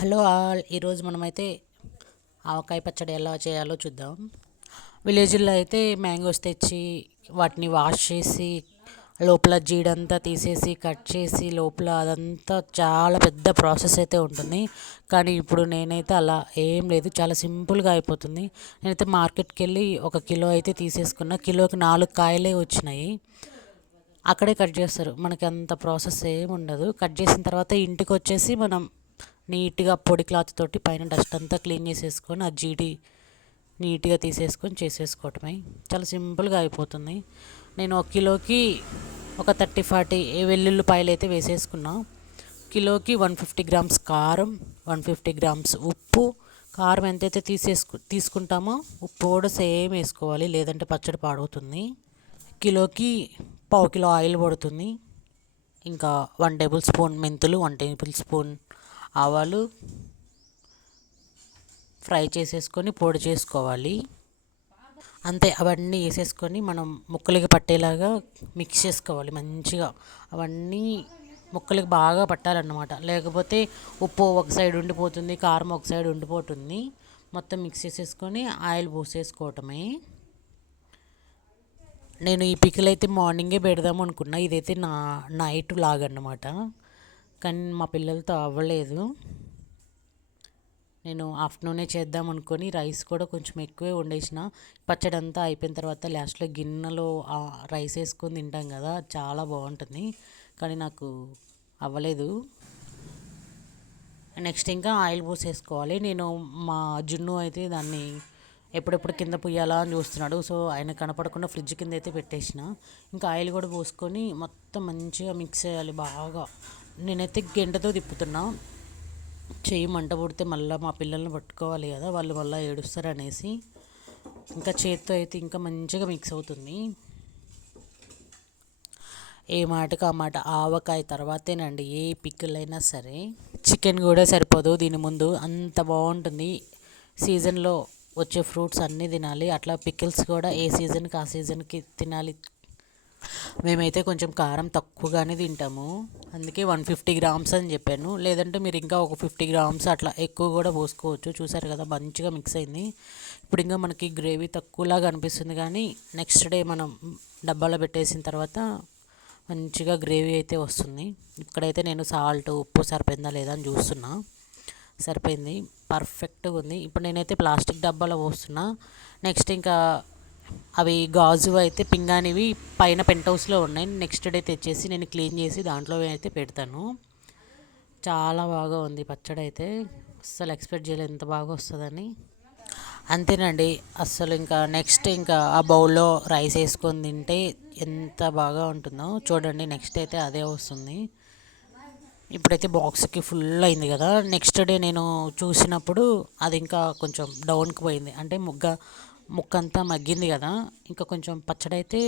Hello all, ఈరోజు మనమైతే ఆవకాయ పచ్చడి ఎలా చేయాలో చూద్దాం. విలేజ్లో అయితే మ్యాంగోస్ తెచ్చి వాటిని వాష్ చేసి లోపల జీడంతా తీసేసి కట్ చేసి లోపల అదంతా చాలా పెద్ద ప్రాసెస్ అయితే ఉంటుంది. కానీ ఇప్పుడు నేనైతే అలా ఏం లేదు, చాలా సింపుల్గా అయిపోతుంది. నేనైతే మార్కెట్కి వెళ్ళి 1 కిలో అయితే తీసేసుకున్నా. కిలోకి 4 కాయలే వచ్చినాయి. అక్కడే కట్ చేస్తారు, మనకి అంత ప్రాసెస్ ఏమి ఉండదు. కట్ చేసిన తర్వాత ఇంటికి వచ్చేసి మనం నీట్గా పొడి క్లాత్ తోటి పైన డస్ట్ అంతా క్లీన్ చేసేసుకొని ఆ జీడి నీట్గా తీసేసుకొని చేసేసుకోవటమే. చాలా సింపుల్గా అయిపోతుంది. నేను 1 కిలోకి ఒక 30-40 వెల్లుల్లిపాయలు అయితే వేసేసుకున్నా. కిలోకి 150 గ్రామ్స్ కారం, 150 గ్రామ్స్ ఉప్పు. కారం ఎంతైతే తీసుకుంటామో ఉప్పు కూడా సేమ్ వేసుకోవాలి, లేదంటే పచ్చడి పాడవుతుంది. కిలోకి 1/2 కిలో ఆయిల్ పడుతుంది. ఇంకా 1 టేబుల్ స్పూన్ మెంతులు, 1 టేబుల్ స్పూన్ ఆవాలు ఫ్రై చేసేసుకొని పొడి చేసుకోవాలి. అంతే, అవన్నీ వేసేసుకొని మనం ముక్కలకి పట్టేలాగా మిక్స్ చేసుకోవాలి మంచిగా. అవన్నీ ముక్కలకి బాగా పట్టాలన్నమాట, లేకపోతే ఉప్పు ఒక సైడ్ ఉండిపోతుంది, కారం ఒక సైడ్ ఉండిపోతుంది. మొత్తం మిక్స్ చేసేసుకొని ఆయిల్ పోసేసుకోవటమే. నేను ఈ పికిల్ అయితే మార్నింగే పెడదాం అనుకున్నా, ఇదైతే నైట్ లాగన్నమాట. కానీ మా పిల్లలతో అవ్వలేదు. నేను ఆఫ్టర్నూనే చేద్దాం అనుకొని రైస్ కూడా కొంచెం ఎక్కువే వండేసిన. పచ్చడి అంతా అయిపోయిన తర్వాత లాస్ట్లో గిన్నెలో రైస్ వేసుకొని తింటాం కదా, చాలా బాగుంటుంది. కానీ నాకు అవ్వలేదు. నెక్స్ట్ ఇంకా ఆయిల్ పోసేసుకోవాలి. నేను మా జున్ను అయితే దాన్ని ఎప్పుడెప్పుడు కింద పుయ్యాలా అని చూస్తున్నాడు. సో ఆయన కనపడకుండా ఫ్రిడ్జ్ కింద అయితే పెట్టేసిన. ఇంకా ఆయిల్ కూడా పోసుకొని మొత్తం మంచిగా మిక్స్ చేయాలి బాగా. నేనైతే గెంటతో తిప్పుతున్నా, చెయ్యి మంట పుడితే మళ్ళీ మా పిల్లల్ని పట్టుకోవాలి కదా, వాళ్ళు మళ్ళీ ఏడుస్తారు అనేసి. ఇంకా చేత్తో అయితే ఇంకా మంచిగా మిక్స్ అవుతుంది. ఏ మాటకు ఆ మాట, ఆవకాయ తర్వాతేనండి ఏ పికిల్ అయినా సరే. చికెన్ కూడా సరిపోదు దీని ముందు, అంత బాగుంటుంది. సీజన్లో వచ్చే ఫ్రూట్స్ అన్నీ తినాలి, అట్లా పికిల్స్ కూడా ఏ సీజన్కి ఆ సీజన్కి తినాలి. మేమైతే కొంచెం కారం తక్కువగానే తింటాము, అందుకే 150 గ్రామ్స్ అని చెప్పాను. లేదంటే మీరు ఇంకా ఒక 50 గ్రామ్స్ అట్లా ఎక్కువ కూడా పోసుకోవచ్చు. చూసారు కదా మంచిగా మిక్స్ అయింది. ఇప్పుడు ఇంకా మనకి గ్రేవీ తక్కువలాగా అనిపిస్తుంది, కానీ నెక్స్ట్ డే మనం డబ్బాలో పెట్టేసిన తర్వాత మంచిగా గ్రేవీ అయితే వస్తుంది. ఇక్కడైతే నేను సాల్ట్ ఉప్పు సరిపోయిందా లేదా అని చూస్తున్నా. సరిపోయింది, పర్ఫెక్ట్గా ఉంది. ఇప్పుడు నేనైతే ప్లాస్టిక్ డబ్బాలో పోస్తున్నా. నెక్స్ట్ ఇంకా అవి గాజు అయితే పింగానివి పైన పెంట్ హౌస్లో ఉన్నాయి. నెక్స్ట్ డే తెచ్చేసి నేను క్లీన్ చేసి దాంట్లో అయితే పెడతాను. చాలా బాగా ఉంది పచ్చడి అయితే, అస్సలు ఎక్స్పెక్ట్ చేయలేదు ఎంత బాగా వస్తుందని. అంతేనండి, అస్సలు ఇంకా నెక్స్ట్ ఇంకా ఆ బౌల్లో రైస్ వేసుకొని తింటే ఎంత బాగా ఉంటుందో చూడండి. నెక్స్ట్ అయితే అదే వస్తుంది. ఇప్పుడైతే బాక్స్కి ఫుల్ అయింది కదా. నెక్స్ట్ డే నేను చూసినప్పుడు అది ఇంకా కొంచెం డౌన్కి పోయింది, అంటే ముక్క అంతా మగ్గింది కదా. ఇంకా కొంచెం పచ్చడి అయితే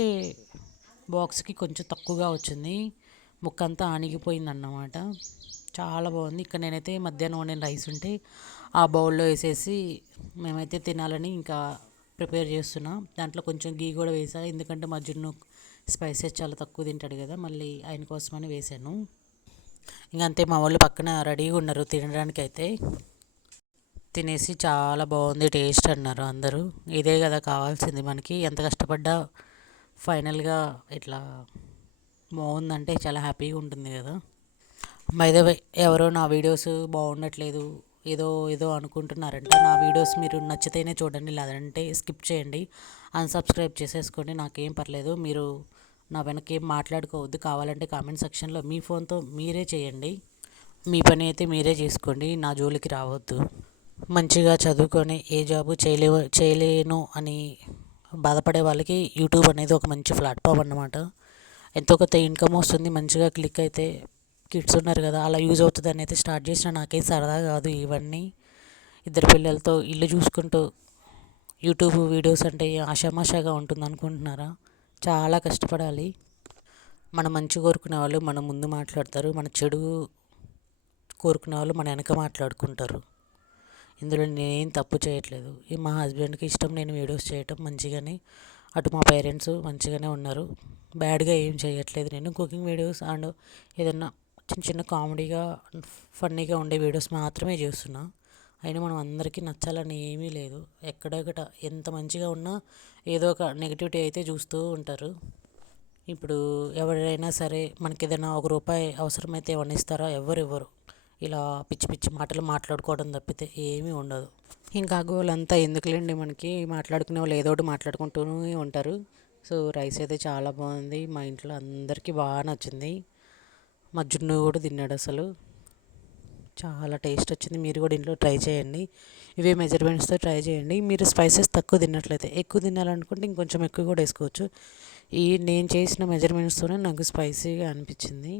బాక్స్కి కొంచెం తక్కువగా వచ్చింది, ముక్క అంతా ఆనిగిపోయింది అన్నమాట. చాలా బాగుంది. ఇక్కడ నేనైతే మధ్యాహ్నం వండిన రైస్ ఉంటే ఆ బౌల్లో వేసేసి మేమైతే తినాలని ఇంకా ప్రిపేర్ చేస్తున్నా. దాంట్లో కొంచెం గీ కూడా వేసా, ఎందుకంటే మా జున్ను స్పైసెస్ చాలా తక్కువ తింటాడు కదా, మళ్ళీ ఆయన కోసమని వేసాను. ఇంకంతే, మా వాళ్ళు పక్కన రెడీగా ఉన్నారు తినడానికి. అయితే తినేసి చాలా బాగుంది టేస్ట్ అన్నారు అందరూ. ఇదే కదా కావాల్సింది మనకి, ఎంత కష్టపడ్డా ఫైనల్గా ఇట్లా బాగుందంటే చాలా హ్యాపీగా ఉంటుంది కదా. బై ద వే, ఎవరో నా వీడియోస్ బాగుండట్లేదు ఏదో ఏదో అనుకుంటున్నారంట. నా వీడియోస్ మీరు నచ్చితేనే చూడండి, లేదంటే స్కిప్ చేయండి, అన్సబ్స్క్రైబ్ చేసేసుకోండి, నాకేం పర్లేదు. మీరు నా వెనక ఏం మాట్లాడుకోవద్దు, కావాలంటే కామెంట్ సెక్షన్లో మీ ఫోన్తో మీరే చేయండి. మీ పని అయితే మీరే చేసుకోండి, నా జోలికి రావద్దు. మంచిగా చదువుకొని ఏ జాబు చేయలేను అని బాధపడే వాళ్ళకి యూట్యూబ్ అనేది ఒక మంచి ప్లాట్ఫామ్ అన్నమాట. ఎంతో కొంత ఇన్కమ్ వస్తుంది, మంచిగా క్లిక్ అయితే. కిడ్స్ ఉన్నారు కదా, అలా యూజ్ అవుతుంది అని అయితే స్టార్ట్ చేసిన. నాకేం సరదా కాదు ఇవన్నీ. 2 పిల్లలతో ఇల్లు చూసుకుంటూ యూట్యూబ్ వీడియోస్ అంటే ఆషామాషాగా ఉంటుంది అనుకుంటున్నారా? చాలా కష్టపడాలి. మన మంచి కోరుకునే వాళ్ళు మన ముందు మాట్లాడతారు, మన చెడు కోరుకునే వాళ్ళు మన వెనక మాట్లాడుకుంటారు. ఇందులో నేనేం తప్పు చేయట్లేదు. ఈ మా హస్బెండ్కి ఇష్టం నేను వీడియోస్ చేయటం మంచిగానే, అటు మా పేరెంట్స్ మంచిగానే ఉన్నారు. బ్యాడ్గా ఏం చేయట్లేదు నేను. కుకింగ్ వీడియోస్ అండ్ ఏదన్నా చిన్న చిన్న కామెడీగా ఫన్నీగా ఉండే వీడియోస్ మాత్రమే చేస్తున్నా. అయినా మనం అందరికీ నచ్చాలని ఏమీ లేదు. ఎక్కడొకట ఎంత మంచిగా ఉన్నా ఏదో ఒక నెగిటివిటీ అయితే చూస్తూ ఉంటారు. ఇప్పుడు ఎవరైనా సరే మనకి ఏదైనా ₹1 అవసరమైతే ఏమన్నా ఇస్తారా? ఎవ్వరు ఇలా పిచ్చి పిచ్చి మాటలు మాట్లాడుకోవడం తప్పితే ఏమీ ఉండదు. ఇంకా గోలంతా ఎందుకులేండి, మనకి మాట్లాడుకునే వాళ్ళు ఏదో ఒకటి మాట్లాడుకుంటూనే ఉంటారు. సో రైస్ అయితే చాలా బాగుంది, మా ఇంట్లో అందరికీ బాగా నచ్చింది. మా జున్ను కూడా తిన్నాడు, అసలు చాలా టేస్ట్ వచ్చింది. మీరు కూడా ఇంట్లో ట్రై చేయండి, ఇవే మెజర్మెంట్స్తో ట్రై చేయండి. మీరు స్పైసెస్ తక్కువ తిన్నట్లయితే, ఎక్కువ తినాలనుకుంటే ఇంకొంచెం ఎక్కువ కూడా వేసుకోవచ్చు. నేను చేసిన మెజర్మెంట్స్తోనే నాకు స్పైసీగా అనిపించింది.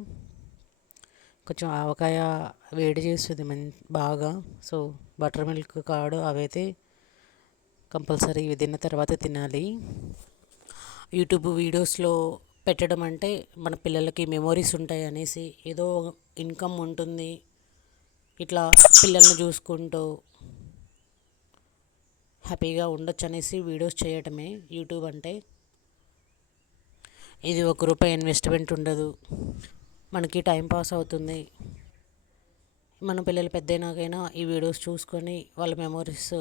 కొంచెం ఆవకాయ వేడి చేస్తుంది బాగా. సో బటర్ మిల్క్ కార్డ్ అవైతే కంపల్సరీ ఇవి తిన్న తర్వాత తినాలి. యూట్యూబ్ వీడియోస్లో పెట్టడం అంటే మన పిల్లలకి మెమొరీస్ ఉంటాయి అనేసి, ఏదో ఇన్కమ్ ఉంటుంది, ఇట్లా పిల్లల్ని చూసుకుంటూ హ్యాపీగా ఉండొచ్చు అనేసి వీడియోస్ చేయటమే యూట్యూబ్ అంటే. ఇది ₹1 ఇన్వెస్ట్మెంట్ ఉండదు, మనకి టైం పాస్ అవుతుంది. మన పిల్లలు పెద్దయినాకైనా ఈ వీడియోస్ చూసుకొని వాళ్ళ మెమొరీస్.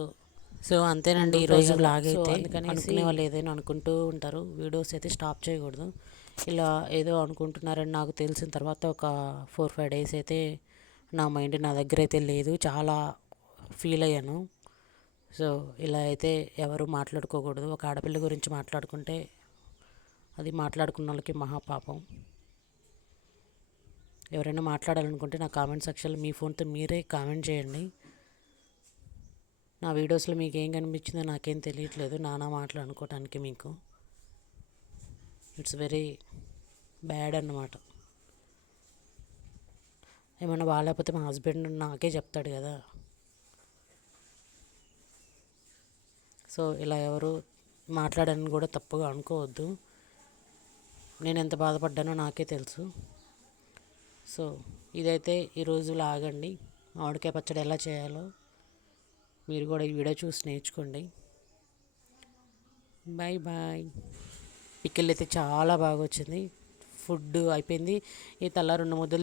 సో అంతేనండి ఈరోజు బ్లాగ్ అయితే. అనుకునే వాళ్ళు ఏదైనా అనుకుంటూ ఉంటారు, వీడియోస్ అయితే స్టాప్ చేయకూడదు. ఇలా ఏదో అనుకుంటున్నారని నాకు తెలిసిన తర్వాత ఒక 4-5 డేస్ అయితే నా మైండ్ నా దగ్గర అయితే లేదు, చాలా ఫీల్ అయ్యాను. సో ఇలా అయితే ఎవరు మాట్లాడుకోకూడదు. ఒక ఆడపిల్ల గురించి మాట్లాడుకుంటే అది మాట్లాడుకున్న వాళ్ళకి మహాపాపం. ఎవరైనా మాట్లాడాలనుకుంటే నా కామెంట్ సెక్షన్లో మీ ఫోన్తో మీరే కామెంట్ చేయండి. నా వీడియోస్లో మీకు ఏం కనిపించిందో నాకేం తెలియట్లేదు, నానా మాటలు అనుకోవటానికి. మీకు ఇట్స్ వెరీ బ్యాడ్ అన్నమాట. ఏమన్నా బాగాలేకపోతే మా హస్బెండ్ నాకే చెప్తాడు కదా. సో ఇలా ఎవరు మాట్లాడని కూడా తప్పుగా అనుకోవద్దు. నేను ఎంత బాధపడ్డానో నాకే తెలుసు. సో ఇదైతే ఈరోజు లాగండి. మామిడికాయ పచ్చడి ఎలా చేయాలో మీరు కూడా ఈ వీడియో చూసి నేర్చుకోండి. Bye bye. పికిల్ అయితే చాలా బాగా వచ్చింది. ఫుడ్ అయిపోయింది, ఈ తల 2 ముద్దలు